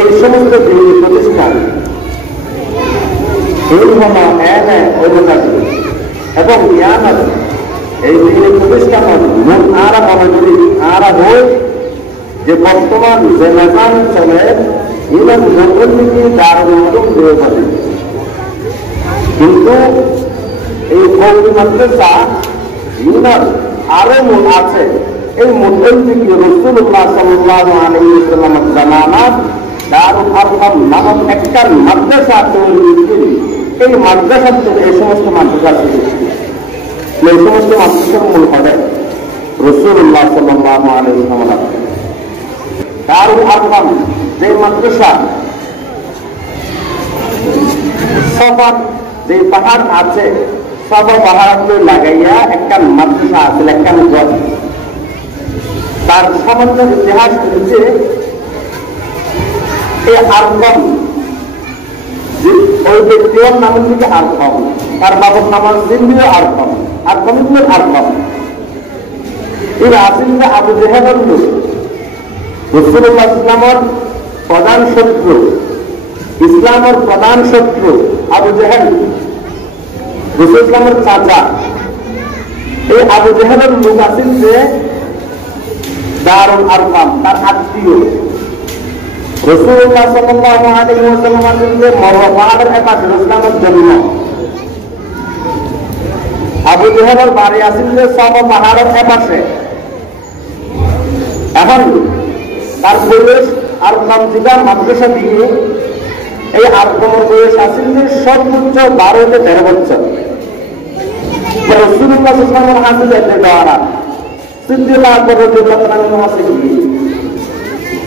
এই সমস্ত দিনী প্রতিষ্ঠান এই হলো এনে অবকাশী এবং ইয়ানত এই দিনী প্রতিষ্ঠান আরা মনে করি আরা হই যে বর্তমান যে মেজান চলে ইমান নতুন দিকে দারুণ দিয়ে পারে কিন্তু এই কৌমি মাদ্রাসা ইমান আরো মূল আছে এই মূল দিকে রাসূলুল্লাহ সাল্লাল্লাহু আলাইহি ওয়াসাল্লামের জামানাত দারুল আরকাম নামক একটা মাদ্রাসা তৈরি হয়েছিল। এই মাদ্রাসা থেকে এই সমস্ত মাদ্রাসা এই সমস্ত মাদ্রাসার মূল হবে রাসূলুল্লাহ সাল্লাল্লাহু আলাইহি ওয়াসাল্লাম। দারুল আরকাম যে মাদ্রাসা সবার যে পাহাড় আছে সব পাহাড়গুলো লাগাইয়া একটা মাদ্রাসা আছে একটা ঘর। তার সামান্য ইতিহাস হচ্ছে এই আরকম ওই ব্যক্তির নাম হচ্ছে আরকম, তার বাবার নাম জিন্দিও আরকম, আরকম ইবনে আরকম। এই আসিল আবু জেহেলের লোক, রাসূলুল্লাহ ইসলামের প্রধান শত্রু, ইসলামের প্রধান শত্রু আবু জেহেল রাসূল ইসলামের চাচা। এই আবু জেহেলের লোক আসিল যে দারুল আরকাম, তার আত্মীয়। রাসূলুল্লাহ সাল্লাল্লাহু আলাইহি ওয়াসাল্লামের মরওয়া পাহাড়ের পাশে ইসলামের জন্ম। আবু জেহেলের বাড়ি আসিল যে সব পাহাড়ের পাশে। এখন তার বয়স আরকাম জিলা মাদ্রাসা দিয়ে এই আরকামের বয়স আসিল যে সর্বোচ্চ 12 থেকে 13 বছর। রাসূলুল্লাহ সাল্লাল্লাহু আলাইহি ওয়াসাল্লামের হাতে দেওয়া সিদ্দিক আকবর রাদিয়াল্লাহু তাআলা আনহু আছে কি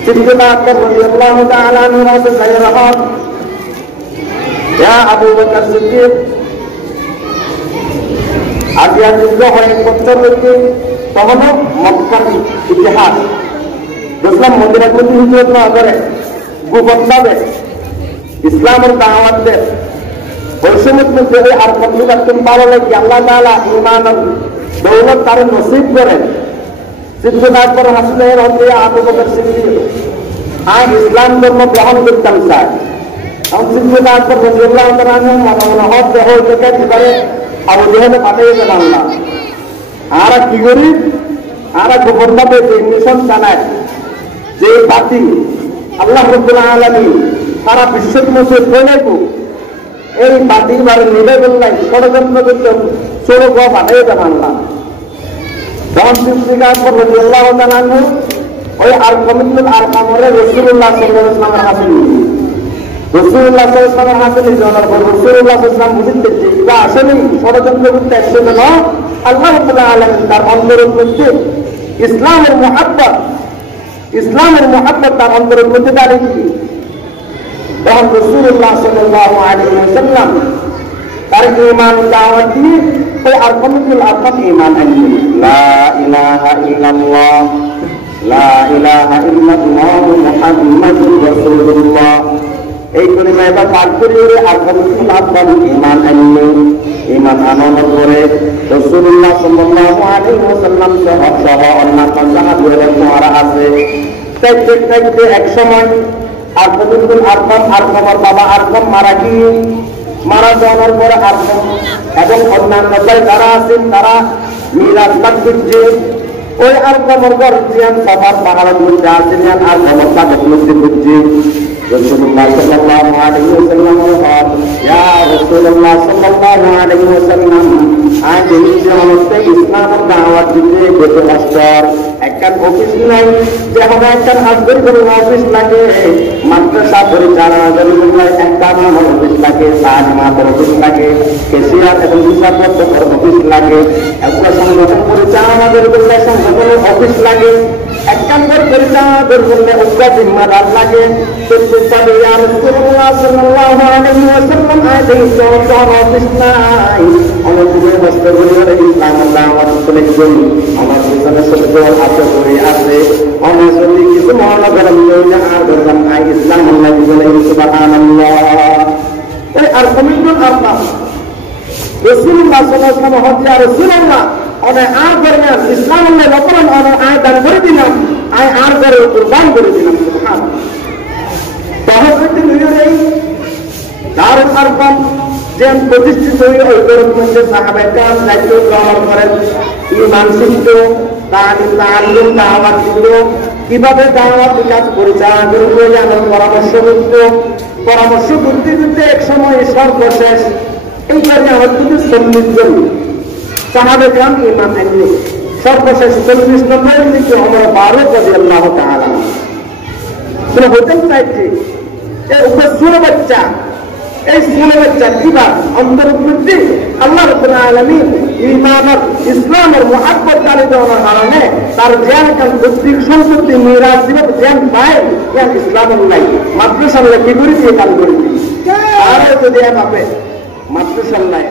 সিদ্দিক আকবর রাদিয়াল্লাহু তাআলা আনহু আছে সাইয়্যিদ ইয়া আবু বকর সিদ্দিক আগে যুদ্ধ হয় 1 বছর হইতে তখন মক্কার ইতিহাস ইসলাম মদিনার মধ্যে হিজরত না করে গোপনভাবে ইসলামের দাওয়াত দেয়। ওই সময় মধ্যে আর কমপ্লিট ভালো লাগে আল্লাহ তাআলা ঈমান দৌলত তার নসিব করেন। সিদ্দিক আকবর হাসনের হতে আবু বকর সিদ্দিক ইসলাম ধর্ম গ্রহণ করতাম চায়। সিদ্দিক আকবর রাদিয়াল্লাহু তাআলা আনহু মনোহর দেহ থেকে করে আবু জেহেল পাঠিয়ে দেন আল্লাহ। আর কি করি আর গোপনভাবে যে মিশন চালায় যে বাতি আল্লাহ রাব্বুল আলামিন সারা বিশ্বের মধ্যে ফেলেব এই বাতি বারে নিবে বললাই ষড়যন্ত্র করতে ষোলো গো পাঠিয়ে দেন আল্লাহ। যখন সিদ্দিক আকবর রাদিয়াল্লাহু তাআলা আনহু ওই আরকামুল আরকামরে রাসূলুল্লাহ সাল্লাল্লাহু আলাইহি ওয়াসাল্লামের হাতে নিয়ে রাসূলুল্লাহ সাল্লাল্লাহু আলাইহি ওয়াসাল্লামের হাতে নিয়ে যাওয়ার পর রাসূলুল্লাহ সাল্লাল্লাহু আলাইহি ওয়াসাল্লাম বুঝতে যে এটা আসলে ষড়যন্ত্র করতে আসছে না আল্লাহ রাব্বুল আলামিন তার অন্তরের মধ্যে ইসলামের মুহাব্বত তার অন্তরের মধ্যে দাঁড়িয়ে দিয়েছে। তখন রাসূলুল্লাহ সাল্লাল্লাহু আলাইহি ওয়াসাল্লাম তার ঈমান দাওয়াত দিয়ে ওই আরকামুল আরকাম ঈমান আনলেন। লা ইলাহা ইল্লাল্লাহ লা ইলাহা ইল্লাল্লাহ মুহাম্মাদুর রাসূলুল্লাহ এই কলিমা এটা পাঠ করে আরকামুল আরকাম ঈমান আনলেন। ঈমান আনার পরে রাসূলুল্লাহ সাল্লাল্লাহু আলাইহি ওয়াসাল্লাম সহ অন্যান্য সাহাবীরা যারা আছে তাইতে এক সময় আরকামুল আরকাম আরকামের বাবা আরকাম মারা যাওয়ার পরে আরকাম এবং অন্যান্য যারা আছেন তারা মিরাজ পাঠ করছে। ওই আরকামের ঘর জিয়ান সবার পাহাড়ের মধ্যে আছেন আর ক্ষমতা মধ্যে করছে। রাসূলুল্লাহ সাল্লাল্লাহু আলাইহি ওয়াসাল্লাম ইয়া রাসূলুল্লাহ সাল্লাল্লাহু আলাইহি ওয়াসাল্লাম আজ এই জগতে ইসলামের দাওয়াত দিতে কত কষ্ট। একটা অফিস নাই যে হবে একটা আজকের কোনো অফিস লাগে, মাদ্রাসা পরিচালনার জন্য একটা আমার অফিস লাগে, সাহায্যের অফিস লাগে, কেশিয়ার এবং হিসাবপত্রের অফিস লাগে, একটা সংগঠন পরিচালনার জন্য সংগঠনের অফিস লাগে, একটা পরিচালনার জন্য একটা জিম্মাদার লাগে। অফিস নাই আমার বস্তু ইসলামের দাওয়াত চলে গেল আমার পিছনে সত্য আছে করে আছে আমার যদি কিছু মহানগর আর বললাম আই ইসলাম আল্লাহ বলে সুবহানাল্লাহ। এই আর কমিটমেন্ট আপনার রাসূলুল্লাহ সাল্লাল্লাহু আলাইহি ওয়াসাল্লাম হচ্ছে রাসূলুল্লাহ অনে আর করবেন ইসলাম আল্লাহ লপরান অনে আয় দান করে দিলাম আয় আর করে কুরবান করে দিলাম সুবহানাল্লাহ। রকম যে প্রতিষ্ঠিত হয়ে ওই মধ্যে সাহাবায়ে কেরাম দায়িত্ব গ্রহণ করেন, ঈমান শিখত, তাআল্লুম দাওয়াত দিত, কিভাবে দাওয়াত কাজ পরিচালনা করবে এমন পরামর্শ করতে এক সময় সর্বশেষ এইখানে আমার কিন্তু 40 জন সাহাবায়ে কেরাম ঈমান আনলো। সর্বশেষ 40 নম্বরের দিকে ওমর ফারুক রাদিয়াল্লাহু তাআলা শুনে বলতেন চাইছে এই ছোট বাচ্চা, এই ছোট বাচ্চা কিবার অন্তর্ভুক্তি আল্লাহ রাব্বুল আলামিন ঈমানের ইসলামের মুহাব্বত দালি দেওয়ার কারণে তার জ্ঞান কান বুদ্ধি সম্পত্তি মিরাজ জীবন জ্ঞান পায়, জ্ঞান ইসলামের নাই। মাদ্রাসার কি করেছি কাল করেছি আর যদি পাবে মাদ্রাসার নাই